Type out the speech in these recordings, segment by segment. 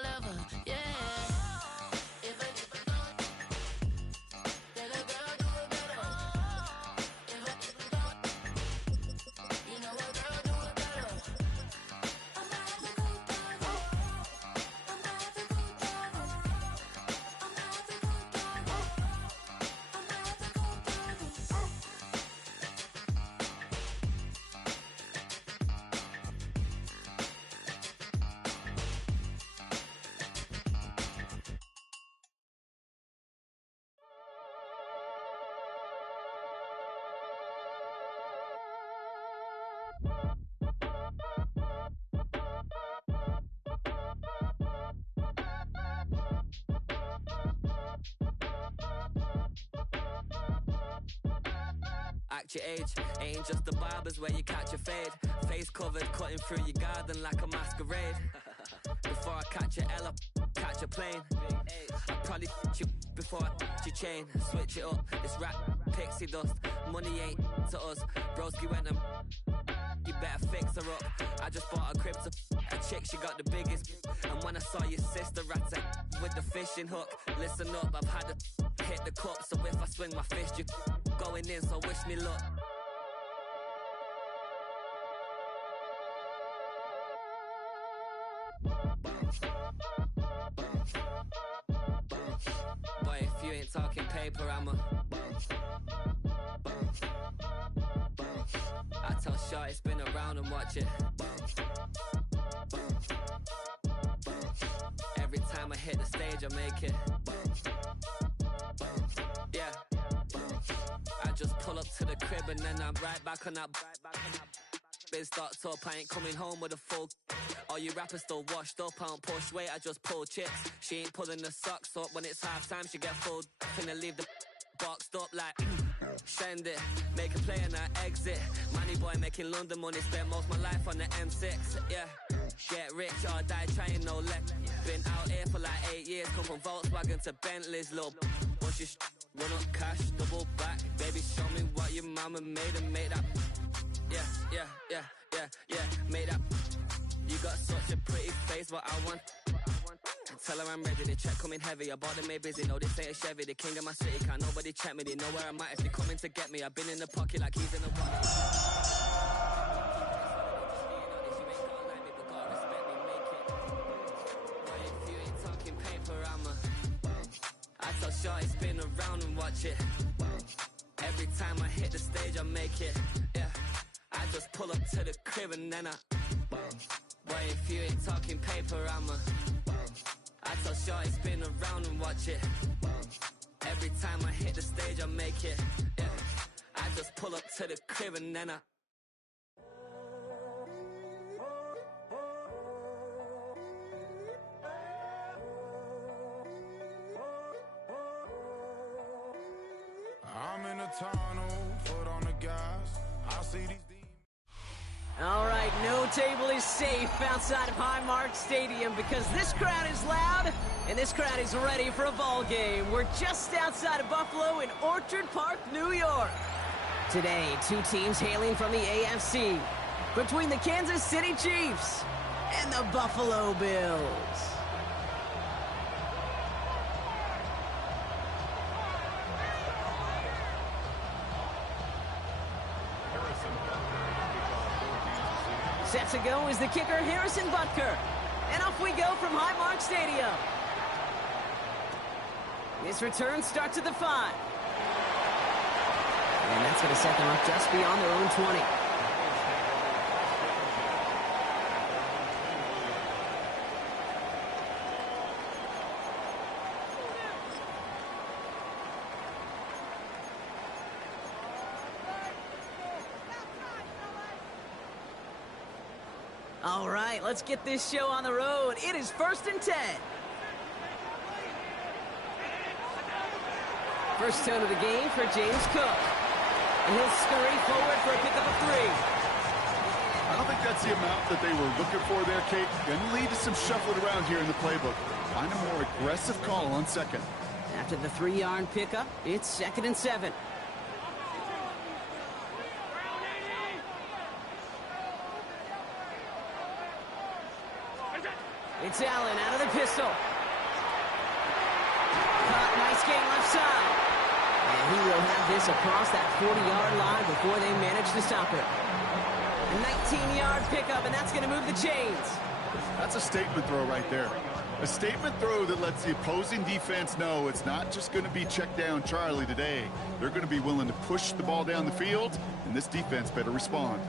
clever, yeah. If a then a girl do it better. If a you know a girl do it better. I'm a ethical driver. I'm a ethical driver. I'm a ethical driver. I'm a ethical driver. Act your age, ain't just the barbers where you catch a fade. Face covered, cutting through your garden like a masquerade. Before I catch a L up, catch a plane. I'd probably you before I your chain. Switch it up, it's rap, pixie dust. Money ain't to us. Broski went and you better fix her up. I just bought a crib to a chick, she got the biggest. And when I saw your sister rat with the fishing hook, listen up, I've had to hit the cup. So if I swing my fist, you going in, so wish me luck. Boy, if you ain't talking paper, I'm a I tell Shorty spin around and watch it. Every time I hit the stage, I make it. Yeah. I just pull up to the crib and then I'm right back on that. Biz starts up, I ain't coming home with a full. All you rappers still washed up, I don't push weight, I just pull chips. She ain't pulling the socks up, when it's half time she get full. Finna leave the boxed up like send it, make a play and I exit. Money boy making London money, spend most of my life on the M6. Yeah, get rich or die trying, no let. Been out here for like 8 years, come from Volkswagen to Bentley's, little bunch of run up cash, double back. Baby, show me what your mama made and make that. Yeah, made that. You got such a pretty face, but I want. Tell her I'm ready, the check coming heavy. I bought them made busy, no, this ain't a Chevy. The king of my city, can't nobody check me. They know where I'm at if they coming to get me. I've been in the pocket like he's in the wallet. If you ain't talking paper, I tell Shorty spin around and watch it. Every time I hit the stage, I make it. Yeah, I just pull up to the crib and then Boy, if you ain't talking paper, I tell Shorty spin around and watch it. Every time I hit the stage, I make it. Yeah, I just pull up to the crib and then I'm in a tunnel, foot on the gas. I see these. All right, no table is safe outside of Highmark Stadium because this crowd is loud and this crowd is ready for a ball game. We're just outside of Buffalo in Orchard Park, New York. Today, two teams hailing from the AFC between the Kansas City Chiefs and the Buffalo Bills. Set to go is the kicker, Harrison Butker. And off we go from Highmark Stadium. This return starts at the 5. And that's going to set them up just beyond their own 20. All right, let's get this show on the road. It is 1st and 10. First turn of the game for James Cook. And he'll scurry forward for a pickup of 3. I don't think that's the amount that they were looking for there, Kate. Going to lead to some shuffling around here in the playbook. Find a more aggressive call on second. After the 3-yard pickup, it's 2nd and 7. It's Allen out of the pistol. Caught, nice gain left side. And he will have this across that 40-yard line before they manage to stop it. A 19-yard pickup, and that's going to move the chains. That's a statement throw right there. A statement throw that lets the opposing defense know it's not just going to be check down Charlie today. They're going to be willing to push the ball down the field, and this defense better respond.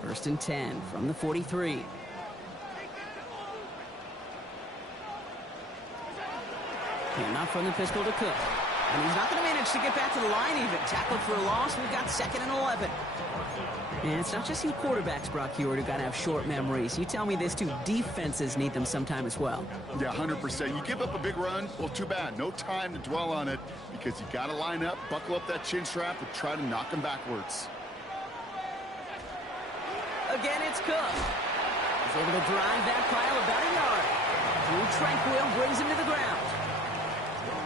First and 10 from the 43. And not from the pistol to Cook. And he's not going to manage to get back to the line even. Tackled for a loss. We've got 2nd and 11. And it's not just you quarterbacks, Brock Hewitt, who got to have short memories. You tell me this too, defenses need them sometime as well. Yeah, 100%. You give up a big run, well, too bad. No time to dwell on it because you got to line up, buckle up that chin strap, and try to knock them backwards. Again, it's Cook. He's able to drive that pile about a yard. Drew Tranquil brings him to the ground.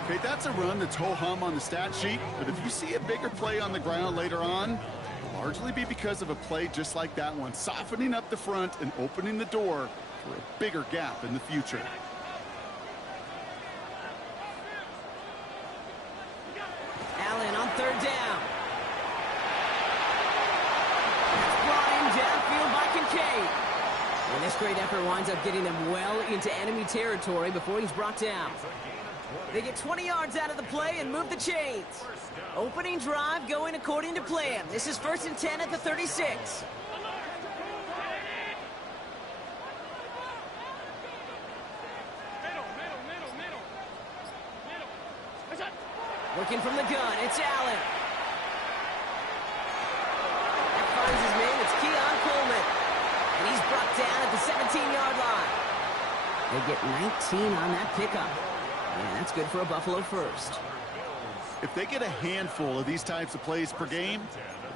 Okay, that's a run that's ho-hum on the stat sheet, but if you see a bigger play on the ground later on, it'll largely be because of a play just like that one, softening up the front and opening the door for a bigger gap in the future. Allen on 3rd down. That's brought in downfield by Kincaid. And this great effort winds up getting them well into enemy territory before he's brought down. They get 20 yards out of the play and move the chains. Opening drive going according to plan. This is 1st and 10 at the 36. Working from the gun, it's Allen. That finds his man, it's Keon Coleman. And he's brought down at the 17-yard line. They get 19 on that pickup. And that's good for a Buffalo first. If they get a handful of these types of plays per game,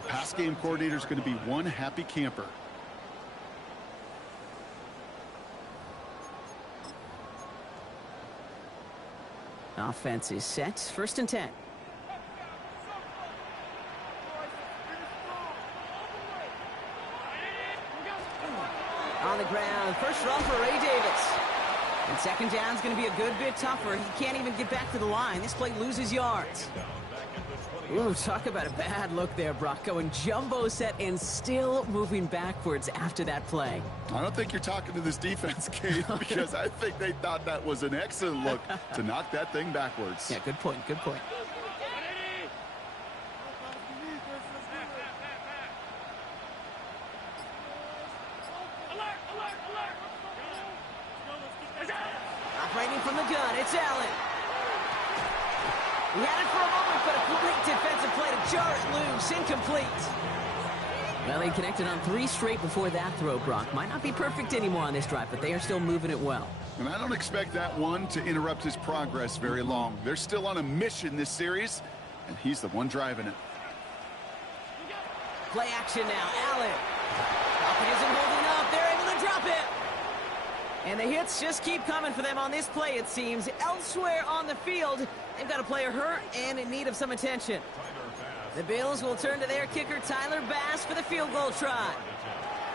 the pass game coordinator is going to be one happy camper. Offense is set. 1st and 10. On the ground, first run for Ray Davis. And 2nd down's going to be a good bit tougher. He can't even get back to the line. This play loses yards. Ooh, talk about a bad look there, Brock. Going jumbo set and still moving backwards after that play. I don't think you're talking to this defense, Kate, because I think they thought that was an excellent look to knock that thing backwards. Yeah, good point, good point. Operating from the gun, it's Allen. He had it for a moment, but a great defensive play to jar it loose, incomplete. Well, he connected on 3 straight before that throw, Brock. Might not be perfect anymore on this drive, but they are still moving it well. And I don't expect that one to interrupt his progress very long. They're still on a mission this series, and he's the one driving it. Play action now, Allen. Falcon isn't holding up. They're able to drop it. And the hits just keep coming for them on this play, it seems. Elsewhere on the field, they've got a player hurt and in need of some attention. The Bills will turn to their kicker, Tyler Bass, for the field goal try.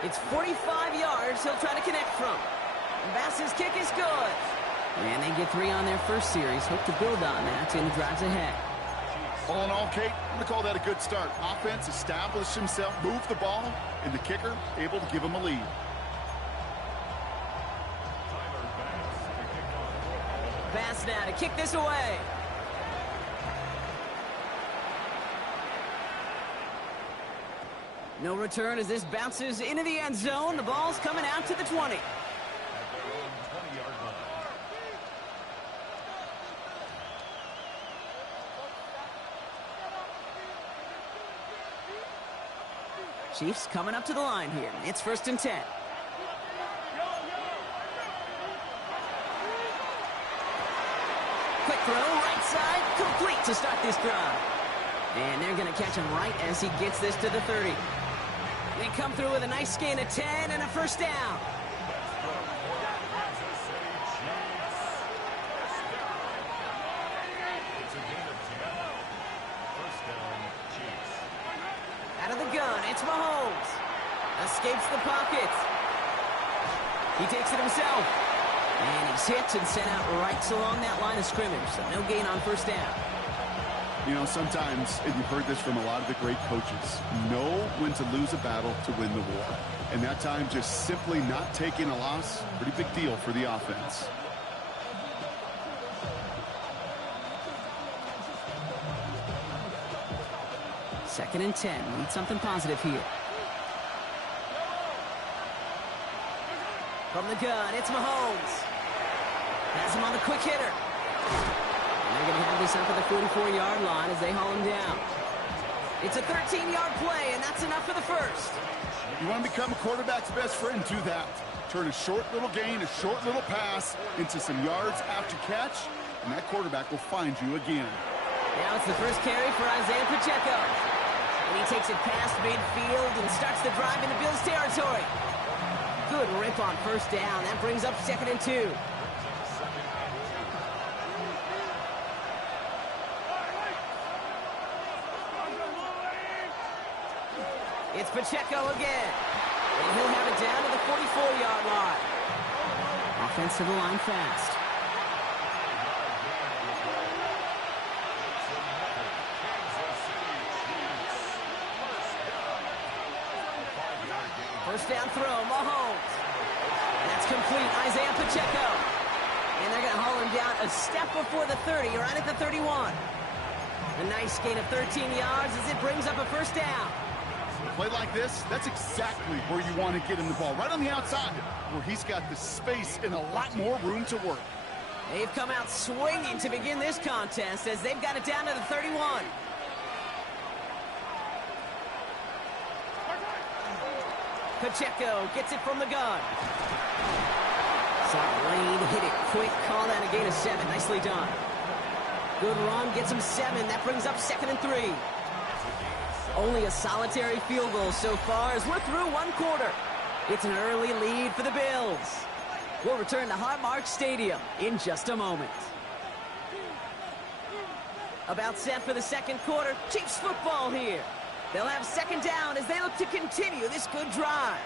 It's 45 yards he'll try to connect from. And Bass's kick is good. And they get 3 on their first series. Hope to build on that in the drives ahead. All in all, Kate, I'm going to call that a good start. Offense established himself, moved the ball, and the kicker able to give him a lead. Bass now to kick this away. No return as this bounces into the end zone. The ball's coming out to the 20. Chiefs coming up to the line here. It's 1st and 10. Quick throw, right side, complete to start this drive. And they're going to catch him right as he gets this to the 30. They come through with a nice gain of 10 and a first down. Out of It's Mahomes. Escapes the pocket. He takes it himself. And he's hit and sent out right along that line of scrimmage. So no gain on first down. You know, sometimes, and you've heard this from a lot of the great coaches, know when to lose a battle to win the war. And that time, just simply not taking a loss, pretty big deal for the offense. Second and 10. Need something positive here. From the gun, it's Mahomes. Has him on the quick hitter. And they're going to have this up at the 44-yard line as they haul him down. It's a 13-yard play, and that's enough for the first. You want to become a quarterback's best friend, do that. Turn a short little gain, a short little pass into some yards after catch, and that quarterback will find you again. Now it's the first carry for Isaiah Pacheco. And he takes it past midfield and starts the drive into Bills territory. Good rip on first down. That brings up second and 2. It's Pacheco again. And he'll have it down to the 44-yard line. Offense to the line fast. First down throw, Mahomes. And that's complete, Isaiah Pacheco. And they're going to haul him down a step before the 30, right at the 31. A nice gain of 13 yards as it brings up a first down. Play like this, that's exactly where you want to get him the ball, right on the outside, where he's got the space and a lot more room to work. They've come out swinging to begin this contest as they've got it down to the 31. Pacheco gets it from the gun. Saw the lane, hit it quick, call that a gain of 7. Nicely done. Good run, gets him 7. That brings up second and 3. Only a solitary field goal so far as we're through one quarter. It's an early lead for the Bills. We'll return to Highmark Stadium in just a moment. About set for the second quarter. Chiefs football here. They'll have second down as they look to continue this good drive.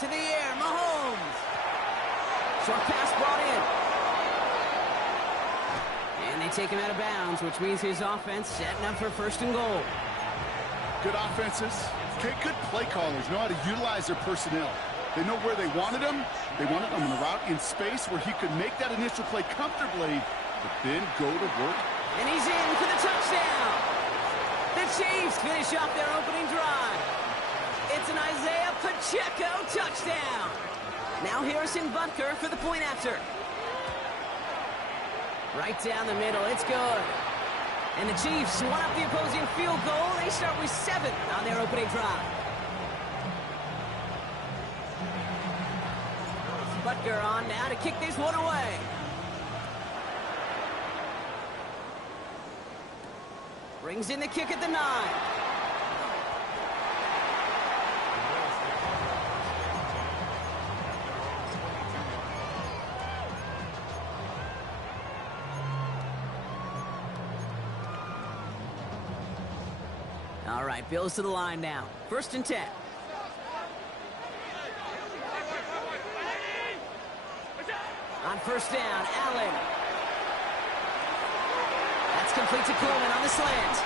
To the air, Mahomes. Short pass brought in. And they take him out of bounds, which means his offense setting up for first and goal. Good offenses, good play callers know how to utilize their personnel. They know where they wanted him. They wanted him on the route in space where he could make that initial play comfortably, but then go to work. And he's in for the touchdown. The Chiefs finish off their opening drive. It's an Isaiah Pacheco touchdown. Now Harrison Butker for the point after. Right down the middle, it's good. And the Chiefs one up the opposing field goal. They start with 7 on their opening drive. Butker on now to kick this one away. Brings in the kick at the 9. All right, Bills to the line now. First and 10. On first down, Allen. That's complete to Coleman on the slant.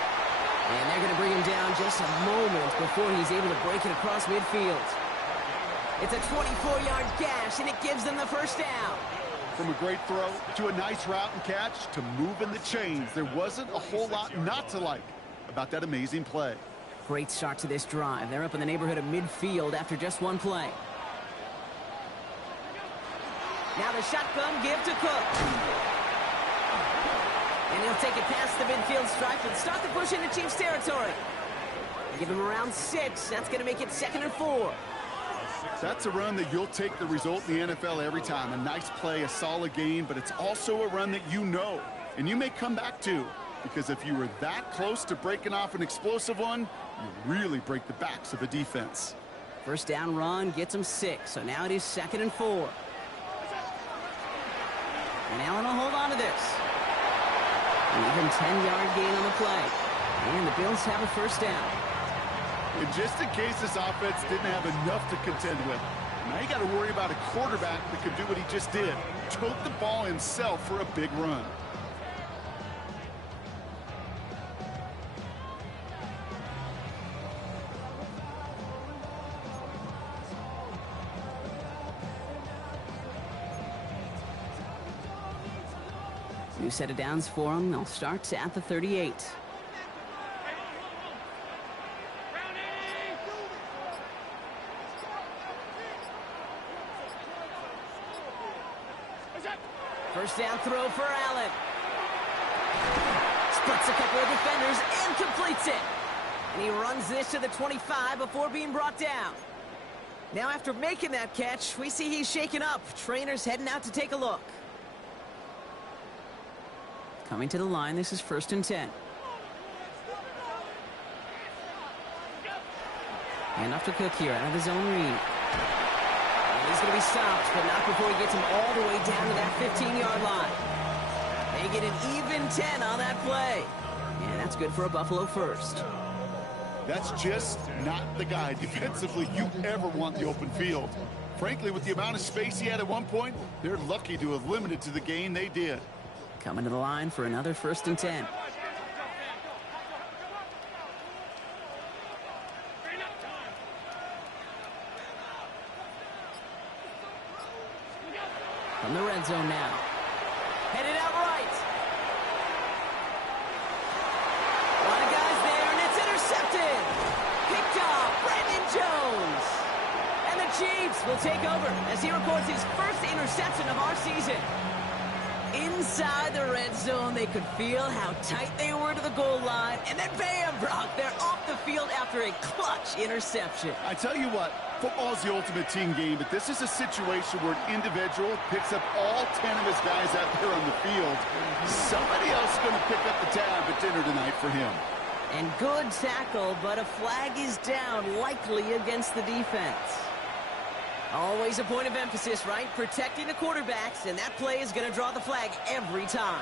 And they're going to bring him down just a moment before he's able to break it across midfield. It's a 24-yard gash, and it gives them the first down. From a great throw to a nice route and catch to moving the chains, there wasn't a whole lot not to like about that amazing play. Great start to this drive. They're up in the neighborhood of midfield after just one play. Now the shotgun give to Cook. And he'll take it past the midfield stripe and start the push into Chiefs territory. Give him around 6. That's going to make it 2nd and 4. That's a run that you'll take the result in the NFL every time. A nice play, a solid gain, but it's also a run that you know and you may come back to, because if you were that close to breaking off an explosive one, you really break the backs of a defense. First down run gets him 6, so now it is 2nd and 4. And Allen will hold on to this. An even 10-yard gain on the play. And the Bills have a first down. And just in case this offense didn't have enough to contend with, now you got to worry about a quarterback that could do what he just did. Took the ball himself for a big run. New set of downs for them. They'll start at the 38. First down throw for Allen. Splits a couple of defenders and completes it. And he runs this to the 25 before being brought down. Now after making that catch, we see he's shaken up. Trainer's heading out to take a look. Coming to the line, this is 1st and 10. Hand off to Cook here, out of the zone read. And he's going to be stopped, but not before he gets him all the way down to that 15-yard line. They get an even 10 on that play. And that's good for a Buffalo first. That's just not the guy defensively you ever want in the open field. Frankly, with the amount of space he had at one point, they're lucky to have limited to the gain they did. Coming to the line for another 1st and 10. From the red zone now. Headed out right. A lot of guys there, and it's intercepted. Picked off Brandon Jones. And the Chiefs will take over as he records his first interception of our season. Inside the red zone, they could feel how tight they were to the goal line. And then bam, Brock, they're off the field after a clutch interception. I tell you what, football is the ultimate team game, but this is a situation where an individual picks up all 10 of his guys out there on the field. Somebody else is going to pick up the tab at dinner tonight for him. And good tackle, but a flag is down, likely against the defense. Always a point of emphasis, right? Protecting the quarterbacks, and that play is going to draw the flag every time.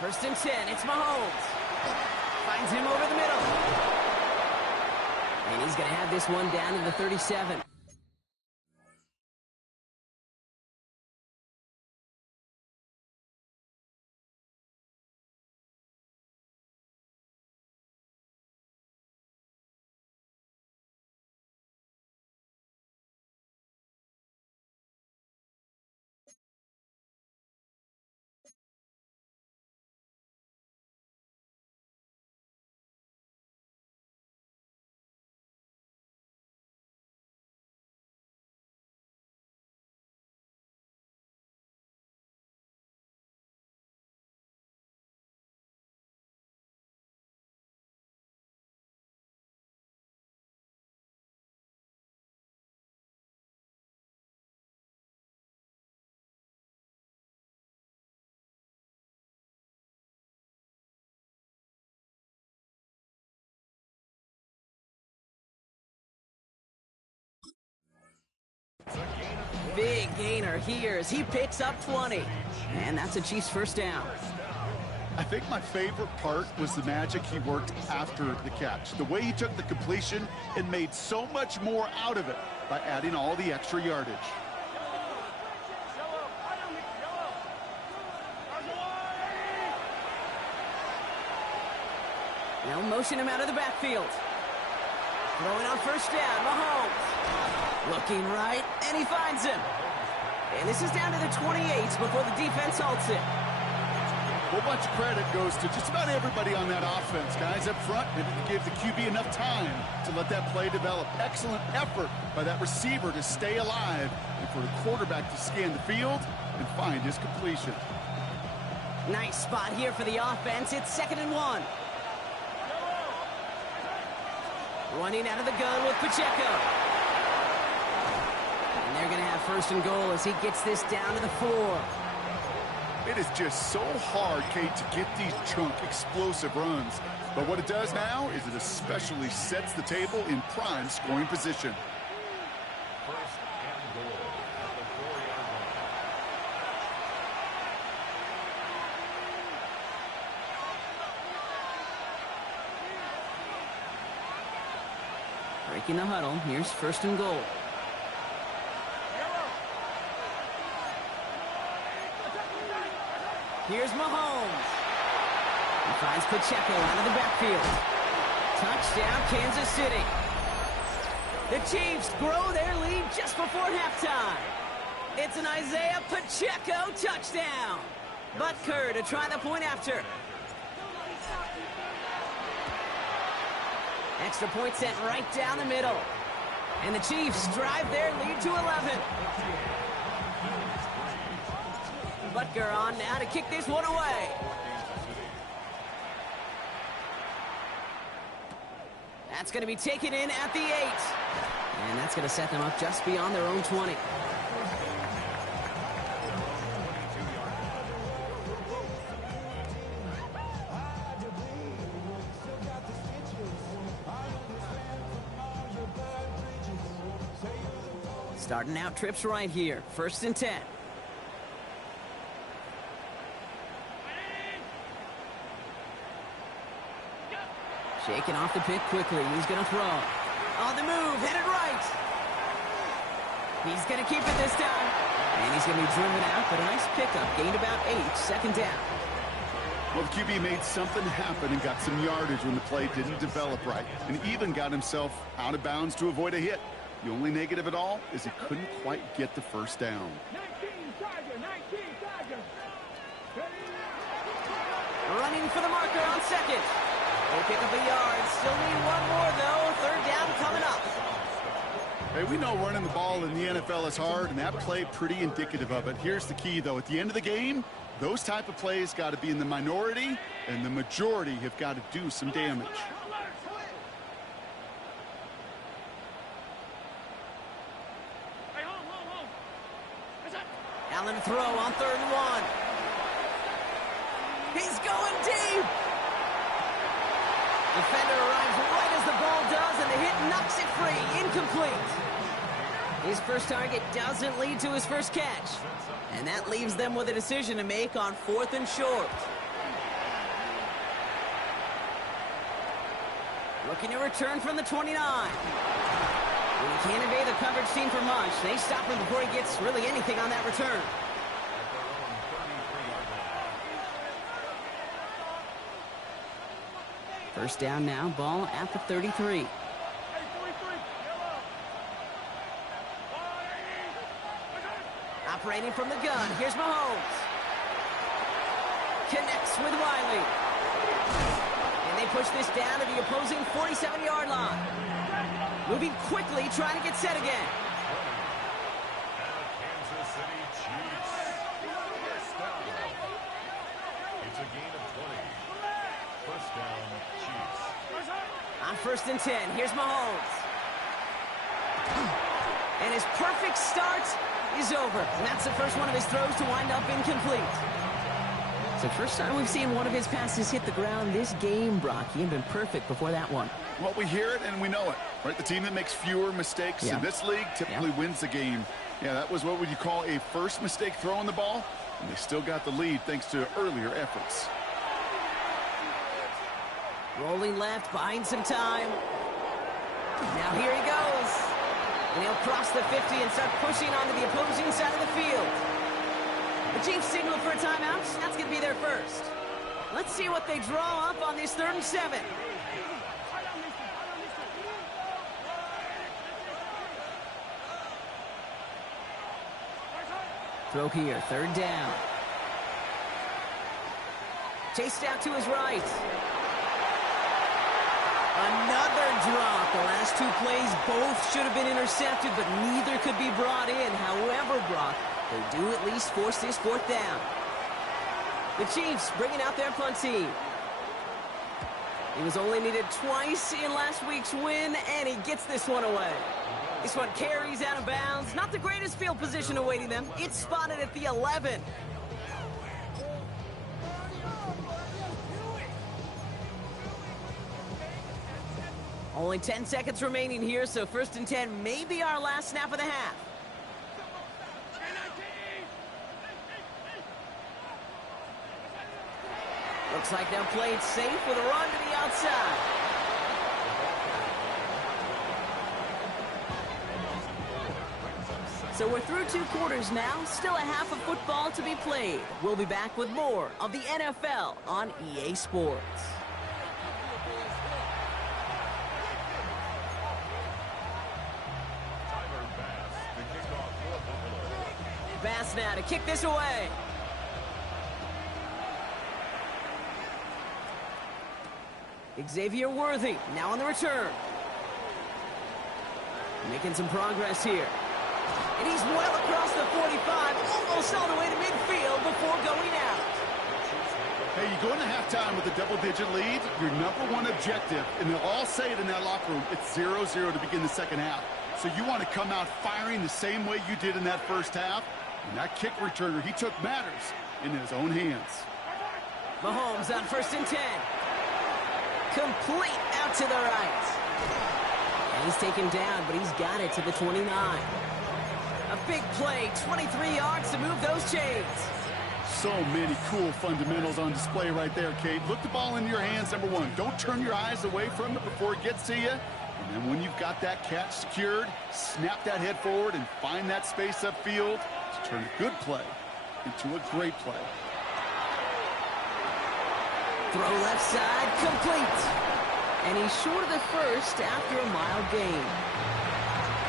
First and 10, it's Mahomes. Finds him over the middle. And he's going to have this one down to the 37. Big gainer here as he picks up 20. And that's a Chiefs first down. I think my favorite part was the magic he worked after the catch. The way he took the completion and made so much more out of it by adding all the extra yardage. Now motion him out of the backfield. Throwing on first down, Mahomes. Looking right, and he finds him. And this is down to the 28 before the defense halts it. A whole bunch of credit goes to just about everybody on that offense. Guys up front, maybe they gave the QB enough time to let that play develop. Excellent effort by that receiver to stay alive and for the quarterback to scan the field and find his completion. Nice spot here for the offense. It's 2nd and 1. Running out of the gun with Pacheco. And they're going to have 1st and goal as he gets this down to the 4. It is just so hard, Kate, to get these chunk, explosive runs. But what it does now is it especially sets the table in prime scoring position. First and goal at the 4-yard line. Breaking the huddle. Here's first and goal. Here's Mahomes. He finds Pacheco out of the backfield. Touchdown, Kansas City. The Chiefs grow their lead just before halftime. It's an Isaiah Pacheco touchdown. Butker to try the point after. Extra point sent right down the middle. And the Chiefs drive their lead to 11. Butker on now to kick this one away. That's going to be taken in at the 8. And that's going to set them up just beyond their own 20. Starting out trips right here. First and 10. Shaking off the pick quickly. He's going to throw. On the move, headed right. He's going to keep it this time. And he's going to be driven out, but a nice pickup. Gained about 8, second down. Well, the QB made something happen and got some yardage when the play didn't develop right, and even got himself out of bounds to avoid a hit. The only negative at all is he couldn't quite get the first down. 19 Tiger. Running for the marker on second. They pick up a yard. Still need one more, though. Third down coming up. Hey, we know running the ball in the NFL is hard, and that play pretty indicative of it. Here's the key, though. At the end of the game, those type of plays got to be in the minority, and the majority have got to do some damage. Allen throw on 3rd and 1. He's going deep. Defender arrives right as the ball does, and the hit knocks it free. Incomplete. His first target doesn't lead to his first catch. And that leaves them with a decision to make on 4th and short. Looking to return from the 29. When he can't evade the coverage team for much, they stop him before he gets really anything on that return. First down now, ball at the 33. Operating from the gun, here's Mahomes. Connects with Wiley. And they push this down to the opposing 47-yard line. Moving quickly, trying to get set again. Kansas City Chiefs. First down. It's a gain of 20. First down, Chiefs. On 1st and 10, here's Mahomes. And his perfect start is over. And that's the first one of his throws to wind up incomplete. It's the first time we've seen one of his passes hit the ground this game, Brock. He had been perfect before that one. Well, we hear it and we know it, right? The team that makes fewer mistakes in this league typically wins the game. Yeah, that was what would you call a first mistake throwing the ball, and they still got the lead thanks to earlier efforts. Rolling left, buying some time. Now here he goes. And he'll cross the 50 and start pushing onto the opposing side of the field. The Chiefs signal for a timeout. That's going to be their first. Let's see what they draw up on this 3rd and 7. Throw here, 3rd down. Chased out to his right. Another drop. The last 2 plays both should have been intercepted, but neither could be brought in. However, Brock, they do at least force this 4th down. The Chiefs bringing out their punt team. He was only needed twice in last week's win, and he gets this one away. This one carries out of bounds. Not the greatest field position awaiting them. It's spotted at the 11. Only 10 seconds remaining here, so 1st and 10 may be our last snap of the half. Looks like they'll play it safe with a run to the outside. So we're through 2 quarters now, still a half of football to be played. We'll be back with more of the NFL on EA Sports. Bass now to kick this away. Xavier Worthy now on the return. Making some progress here. And he's well across the 45, almost all the way to midfield before going out. Hey, you go into halftime with a double-digit lead, your #1 objective, and they'll all say it in that locker room, it's 0-0 to begin the second half. So you want to come out firing the same way you did in that first half. And that kick returner, he took matters in his own hands. Mahomes on 1st and 10. Complete out to the right. And he's taken down, but he's got it to the 29. A big play, 23 yards to move those chains. So many cool fundamentals on display right there, Kate. Look the ball in your hands, #1. Don't turn your eyes away from it before it gets to you. And then when you've got that catch secured, snap that head forward and find that space upfield to turn a good play into a great play. Throw left side, complete. And he's short of the first after a mile gain.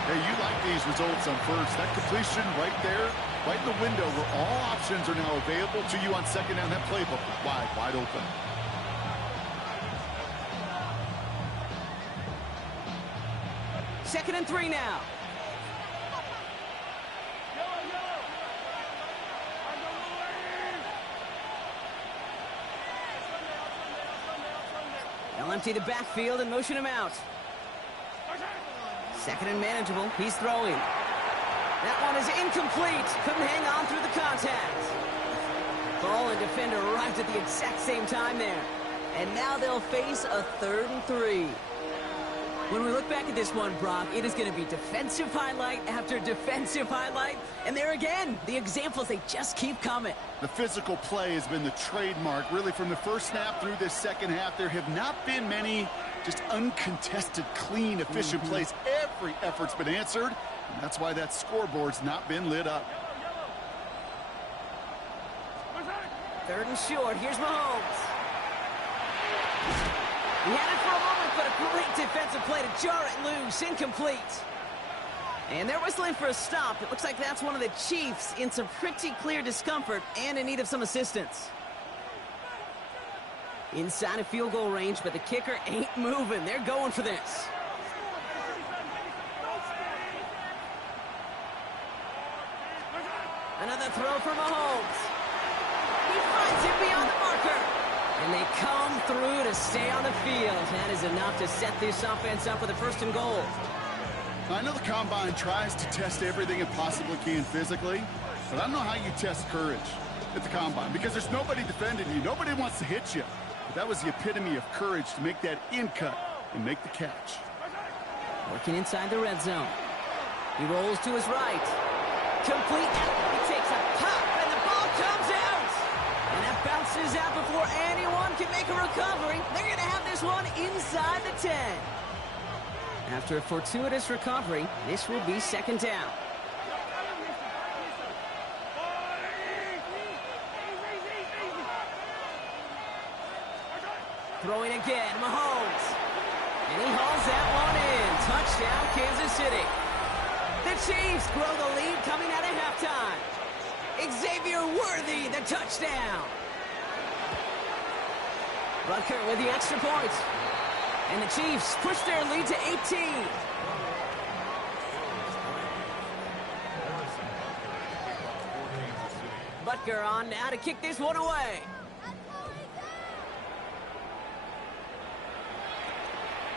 Hey, you like these results on first. That completion right there, right in the window where all options are now available to you on second down. That playbook is wide open. Second and 3 now. They'll empty the backfield and motion him out. Second and manageable. He's throwing. That one is incomplete. Couldn't hang on through the contact. Ball and defender arrived at the exact same time there. And now they'll face a 3rd and 3. When we look back at this one, Brock, it is going to be defensive highlight after defensive highlight. And there again, the examples, they just keep coming. The physical play has been the trademark, really, from the first snap through this second half. There have not been many just uncontested, clean, efficient plays. Every effort's been answered, and that's why that scoreboard's not been lit up. 3rd and short. Here's Mahomes. He had it for a moment, but a great defensive play to jar it loose. Incomplete. And they're whistling for a stop. It looks like that's one of the Chiefs in some pretty clear discomfort and in need of some assistance. Inside of field goal range, but the kicker ain't moving. They're going for this. Another throw for Mahomes. He finds him beyond the marker. And they come through to stay on the field. That is enough to set this offense up with a 1st and goal. I know the Combine tries to test everything it possibly can physically, but I don't know how you test courage at the Combine because there's nobody defending you. Nobody wants to hit you. But that was the epitome of courage to make that in cut and make the catch. Working inside the red zone. He rolls to his right. Complete. He takes a pop, and the ball comes out. And that bounces out before anyone can make a recovery. They're going to have this one inside the 10. After a fortuitous recovery, this will be 2nd down. Throwing again, Mahomes. And he hauls that one in. Touchdown, Kansas City. The Chiefs grow the lead coming out of halftime. Xavier Worthy, the touchdown. Butker with the extra point. And the Chiefs push their lead to 18. Butker on now to kick this one away.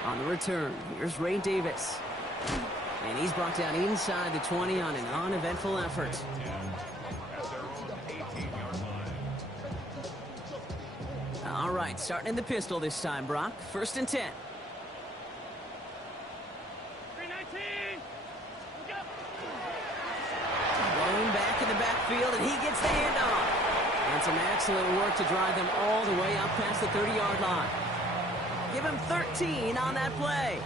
On the return, here's Ray Davis. And he's brought down inside the 20 on an uneventful effort. All right, starting in the pistol this time, Brock. 1st and 10. field, and he gets the handoff. And some excellent work to drive them all the way up past the 30-yard line. Give him 13 on that play.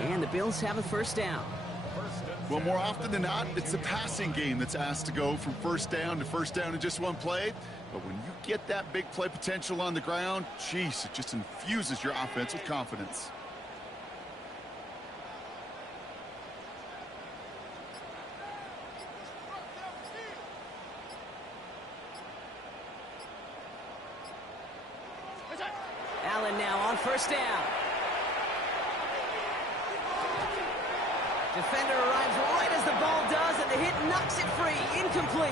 And the Bills have a first down. Well, more often than not, it's the passing game that's asked to go from first down to first down in just one play. But when you get that big play potential on the ground, geez, it just infuses your offense with confidence. Allen now on first down. Defender arrives right as the ball does, and the hit knocks it free. Incomplete.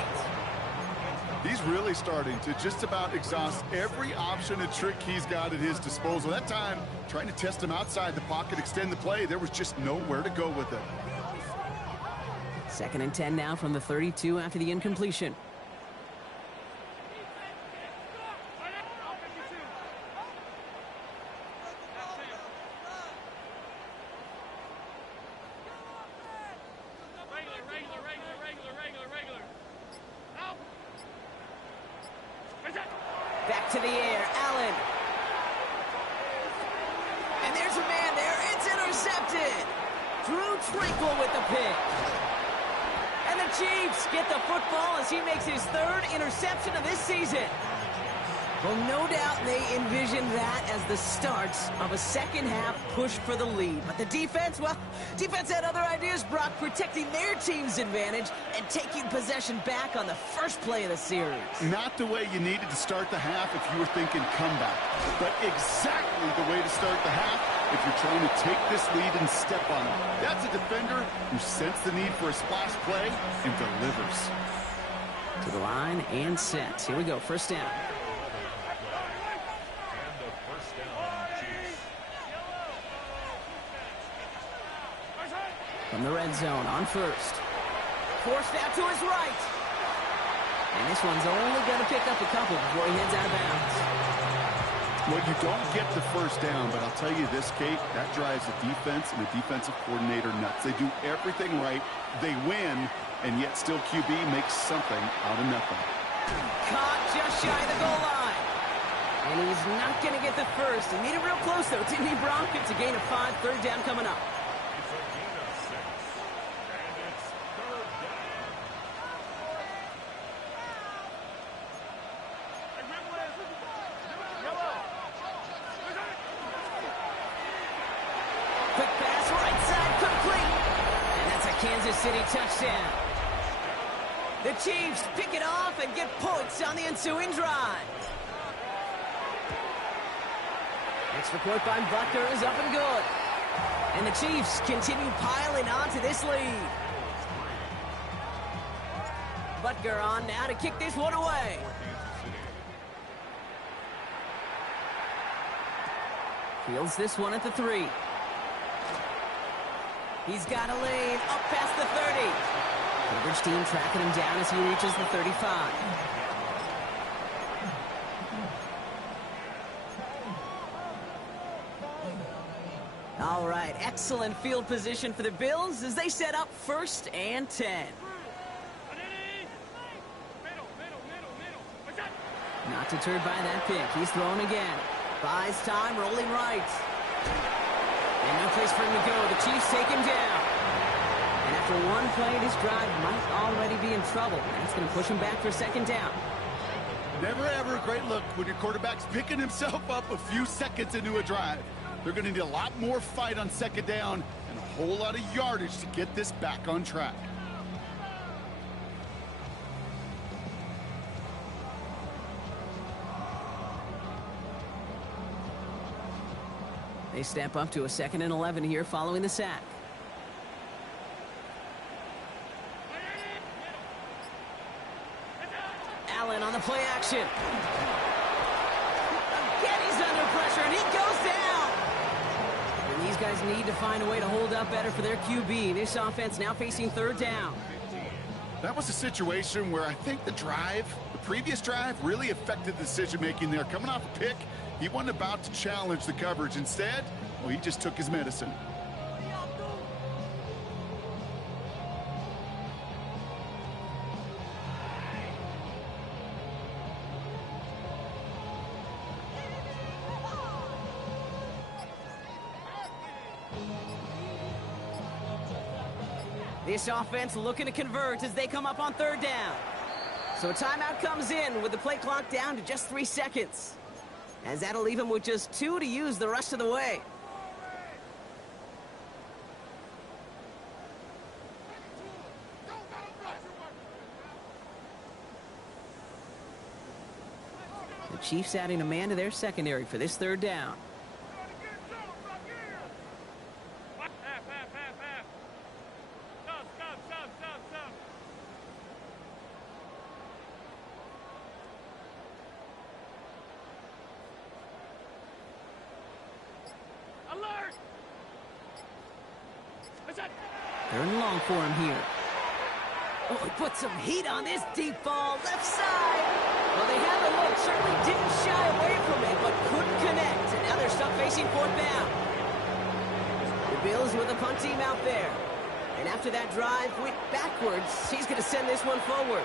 He's really starting to just about exhaust every option and trick he's got at his disposal. That time, trying to test him outside the pocket, extend the play, there was just nowhere to go with it. 2nd and 10 now from the 32 after the incompletion. Back to the air, Allen. And there's a man there. It's intercepted. Drew Tranquil with the pick. And the Chiefs get the football as he makes his 3rd interception of this season. Well, no doubt they envisioned that as the start of a second-half push for the lead. But the defense, well, defense had other ideas, Brock, protecting their team's advantage and taking possession back on the first play of the series. Not the way you needed to start the half if you were thinking comeback, but exactly the way to start the half if you're trying to take this lead and step on it. That's a defender who sensed the need for a splash play and delivers. To the line and set. Here we go, first down. From the red zone on first. Forced out to his right. And this one's only going to pick up a couple before he heads out of bounds. Well, you don't get the first down, but I'll tell you this, Kate, that drives the defense and the defensive coordinator nuts. They do everything right. They win, and yet still QB makes something out of nothing. Caught just shy of the goal line. And he's not going to get the first. He made it real close, though, didn't he, Brock? It's a gain of 5, 3rd down coming up. Quick pass, right side, complete. And that's a Kansas City touchdown. The Chiefs pick it off and get points on the ensuing drive. Extra point by Butker is up and good. And the Chiefs continue piling on to this lead. Butker on now to kick this one away. Fields this one at the 3. He's got a lane up past the 30. Coverage team tracking him down as he reaches the 35. All right, excellent field position for the Bills as they set up 1st and 10. Not deterred by that pick. He's thrown again. Buys time, rolling right. And no place for him to go. The Chiefs take him down. And after one play, this drive might already be in trouble. That's going to push him back for 2nd down. Never ever a great look when your quarterback's picking himself up a few seconds into a drive. They're going to need a lot more fight on 2nd down and a whole lot of yardage to get this back on track. They step up to a 2nd and 11 here following the sack. Allen on the play action. Again, he's under pressure, and he goes down. And these guys need to find a way to hold up better for their QB. This offense now facing 3rd down. That was a situation where I think the previous drive, really affected the decision-making there. Coming off a pick, he wasn't about to challenge the coverage. Instead, well, he just took his medicine. This offense looking to convert as they come up on third down. So a timeout comes in with the play clock down to just 3 seconds. As that'll leave him with just 2 to use the rest of the way. The Chiefs adding a man to their secondary for this third down. They're in long for him here. Oh, he put some heat on this deep ball, left side. Well, they had the look, certainly didn't shy away from it, but couldn't connect. And now they're stuck facing fourth down. The Bills with a punt team out there. And after that drive went backwards, he's going to send this one forward.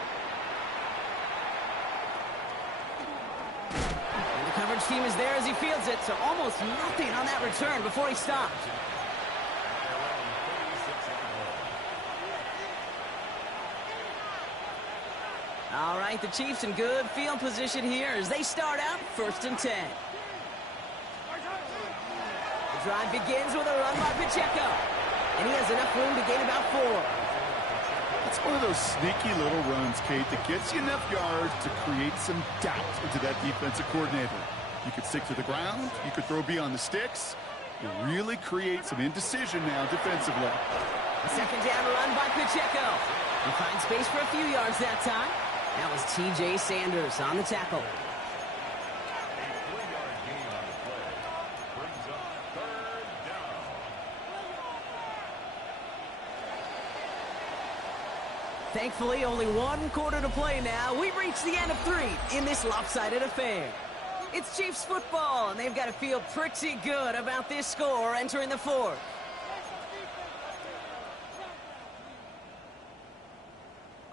And the coverage team is there as he fields it, so almost nothing on that return before he stopped. All right, the Chiefs in good field position here as they start out 1st and 10. The drive begins with a run by Pacheco. And he has enough room to gain about 4. It's one of those sneaky little runs, Kate, that gets you enough yards to create some doubt into that defensive coordinator. You could stick to the ground. You could throw beyond the sticks. You really create some indecision now defensively. A second down run by Pacheco. He finds space for a few yards that time. That was T.J. Sanders on the tackle. A 3-yard gain on the play. Brings up third down. Thankfully, only 1 quarter to play now. We've reached the end of 3 in this lopsided affair. It's Chiefs football, and they've got to feel pretty good about this score entering the 4th.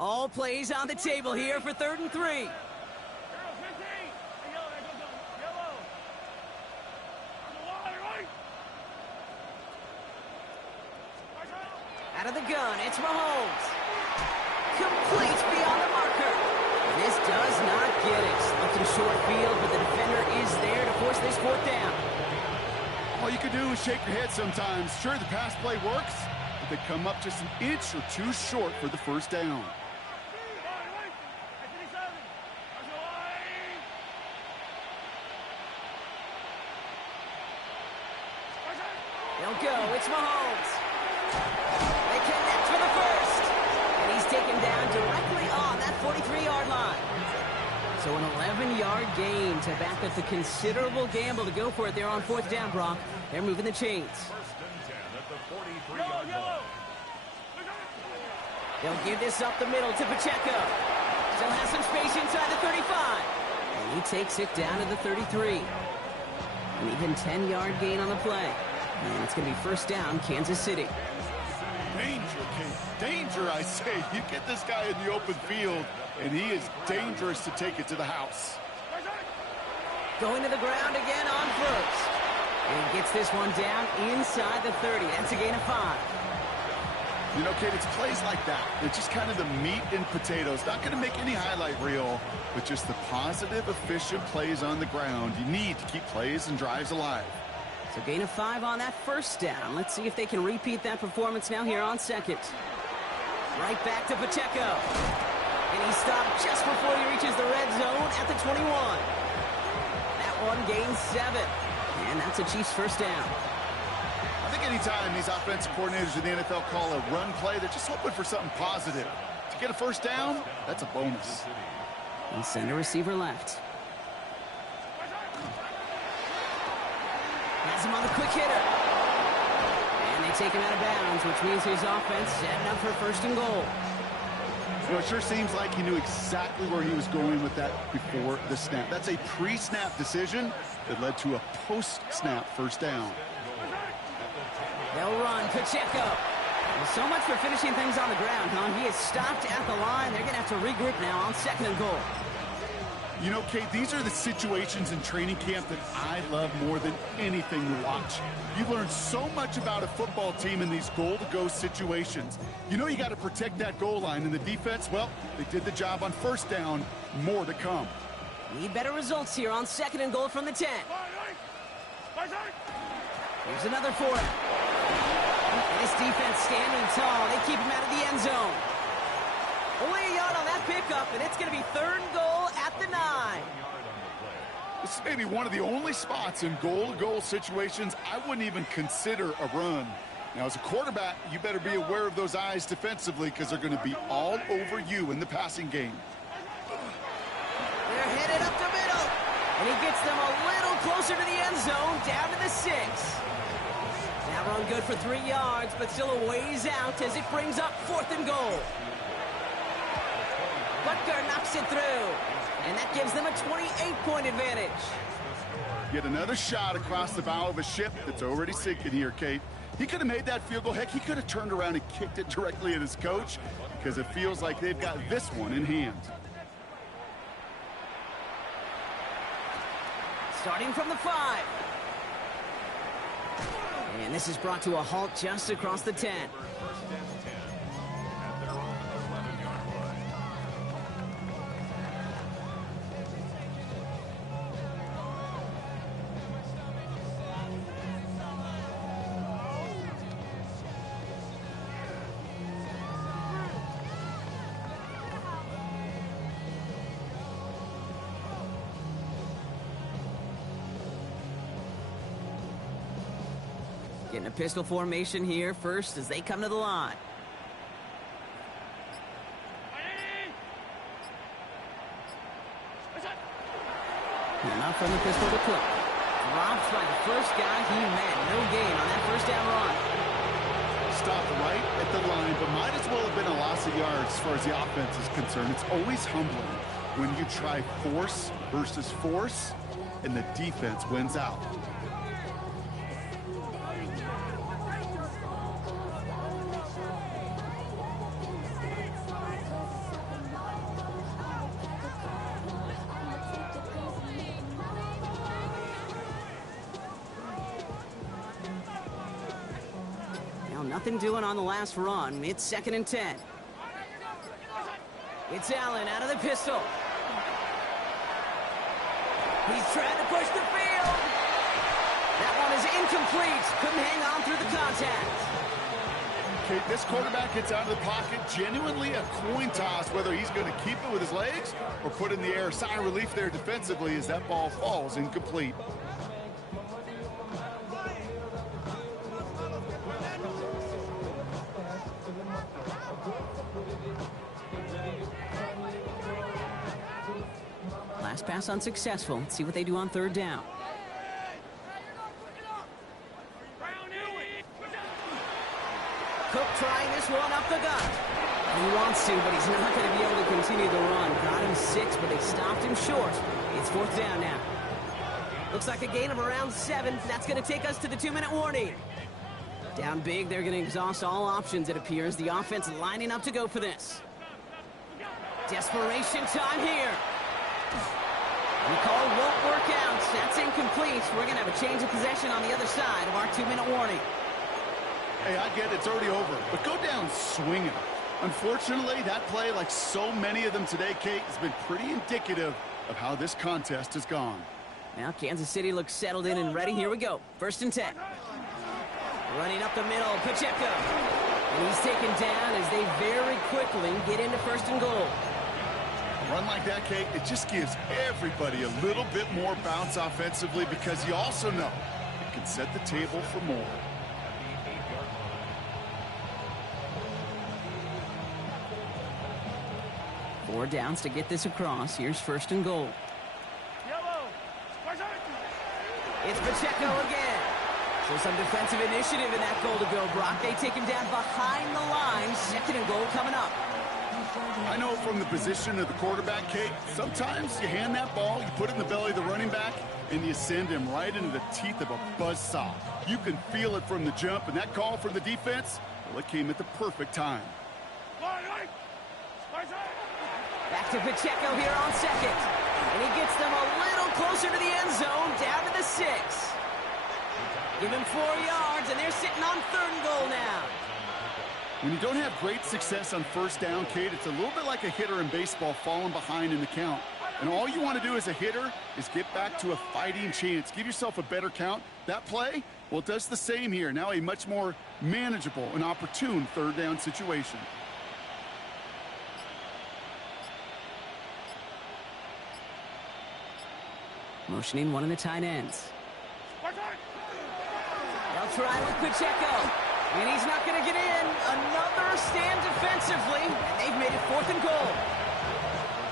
All plays on the table here for 3rd and 3. Out of the gun, it's Mahomes. Complete beyond the marker. And this does not get it. Looking short field, but the defender is there to force this 4th down. All you can do is shake your head sometimes. Sure, the pass play works, but they come up just an inch or 2 short for the 1st down. They'll go. It's Mahomes. They connect for the 1st. And he's taken down directly on that 43-yard line. So an 11-yard gain to back up the considerable gamble to go for it there on 4th down, Brock. They're moving the chains. 1st and 10 at the 43-yard line. They'll give this up the middle to Pacheco. Still has some space inside the 35. And he takes it down to the 33. An even 10-yard gain on the play. And it's going to be 1st down, Kansas City. Danger, Kate. Danger, I say. You get this guy in the open field, and he is dangerous to take it to the house. Going to the ground again on 1st. And he gets this one down inside the 30. That's a gain of 5. You know, Kate, it's plays like that. It's just kind of the meat and potatoes. Not going to make any highlight reel, but just the positive, efficient plays on the ground. You need to keep plays and drives alive. So gain of 5 on that 1st down. Let's see if they can repeat that performance now here on 2nd. Right back to Pacheco. And he stopped just before he reaches the red zone at the 21. That one gains 7. And that's a Chiefs 1st down. I think anytime these offensive coordinators in the NFL call a run play, they're just hoping for something positive. To get a 1st down, that's a bonus. And send a receiver left. Has him on the quick hitter. And they take him out of bounds, which means his offense setting up for 1st and goal. You know, it sure seems like he knew exactly where he was going with that before the snap. That's a pre-snap decision that led to a post-snap 1st down. They'll run Pacheco. Well, so much for finishing things on the ground, huh? He is stopped at the line. They're going to have to regroup now on 2nd and goal. You know, Kate, these are the situations in training camp that I love more than anything to watch. You learn so much about a football team in these goal-to-go situations. You know you got to protect that goal line, and the defense, well, they did the job on first down. More to come. Need better results here on 2nd and goal from the 10. Here's another for it. And this defense standing tall. They keep him out of the end zone. Only a yard on that pickup, and it's going to be 3rd and goal at the 9. This is maybe one of the only spots in goal-to-goal situations I wouldn't even consider a run. Now, as a quarterback, you better be aware of those eyes defensively because they're going to be all over you in the passing game. They're headed up the middle, and he gets them a little closer to the end zone, down to the 6. That run good for 3 yards, but still a ways out as it brings up 4th and goal. Butker knocks it through, and that gives them a 28-point advantage. Yet another shot across the bow of a ship that's already sinking here, Kate. He could have made that field goal. Heck, he could have turned around and kicked it directly at his coach because it feels like they've got this one in hand. Starting from the 5. And this is brought to a halt just across the 10. Getting a pistol formation here first as they come to the line. And up from the pistol to Cook. Dropped by the first guy he met. No gain on that first down run. Stopped right at the line, but might as well have been a loss of yards as far as the offense is concerned. It's always humbling when you try force versus force, and the defense wins out. Nothing doing on the last run. It's 2nd and 10. It's Allen out of the pistol. He's trying to push the field. That one is incomplete. Couldn't hang on through the contact. Okay, this quarterback gets out of the pocket. Genuinely a coin toss whether he's going to keep it with his legs or put it in the air. Sigh of relief there defensively as that ball falls incomplete. Last pass unsuccessful. Let's see what they do on 3rd down. Cook trying this one up the gut. He wants to, but he's not going to be able to continue the run. Got him 6, but they stopped him short. It's 4th down now. Looks like a gain of around 7. That's going to take us to the 2-minute warning. Down big, they're going to exhaust all options, it appears. The offense lining up to go for this. Desperation time here. The call won't work out. That's incomplete. We're going to have a change of possession on the other side of our 2-minute warning. Hey, I get it. It's already over. But go down swinging. Unfortunately, that play, like so many of them today, Kate, has been pretty indicative of how this contest has gone. Now Kansas City looks settled in and ready. Here we go. 1st and 10. Running up the middle, Pacheco. And he's taken down as they very quickly get into 1st and goal. A run like that, Kate, it just gives everybody a little bit more bounce offensively because you also know it can set the table for more. Four downs to get this across. Here's 1st and goal. It's Pacheco again. So some defensive initiative in that goal to go, Brock. They take him down behind the line. 2nd and goal coming up. I know from the position of the quarterback, Kate, sometimes you hand that ball, you put it in the belly of the running back, and you send him right into the teeth of a buzzsaw. You can feel it from the jump, and that call from the defense, well, it came at the perfect time. Back to Pacheco here on 2nd. And he gets them a little closer to the end zone, down to the 6. Give him 4 yards, and they're sitting on 3rd and goal now. When you don't have great success on first down, Kate, it's a little bit like a hitter in baseball falling behind in the count. And all you want to do as a hitter is get back to a fighting chance. Give yourself a better count. That play, well, it does the same here. Now a much more manageable and opportune 3rd down situation. Motioning one of the tight ends. They'll try with Pacheco. And he's not going to get in. Another stand defensively. And they've made it 4th and goal.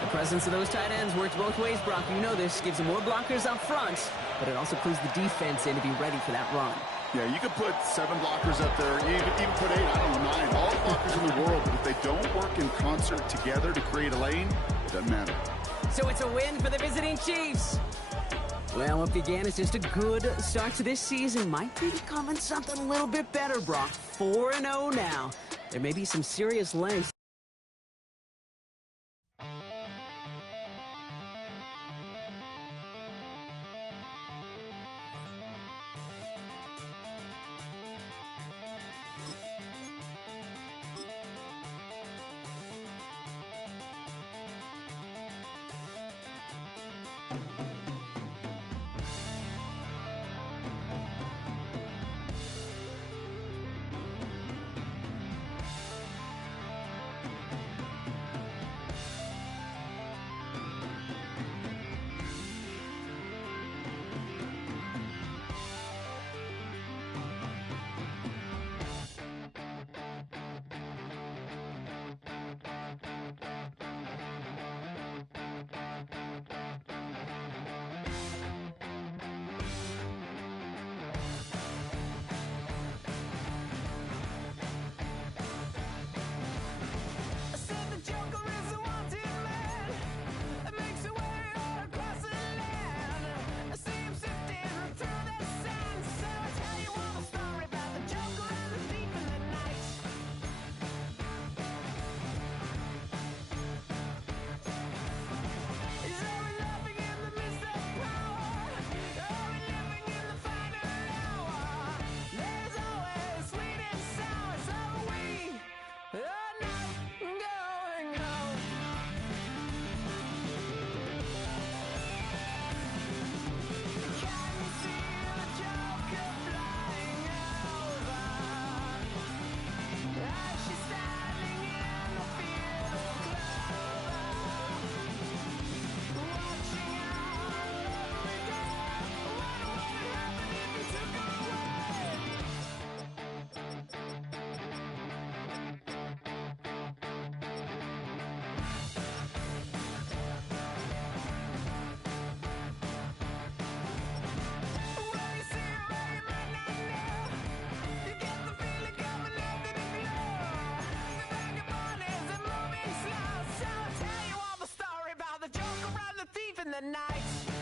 The presence of those tight ends works both ways, Brock. You know this. Gives them more blockers up front, but it also clues the defense in to be ready for that run. Yeah, you could put 7 blockers up there, even put 8, I don't know, 9. All the blockers in the world, but if they don't work in concert together to create a lane, it doesn't matter. So it's a win for the visiting Chiefs. Well, what began as just a good start to this season might be becoming something a little bit better, Brock. 4-0 now. There may be some serious legs. The night.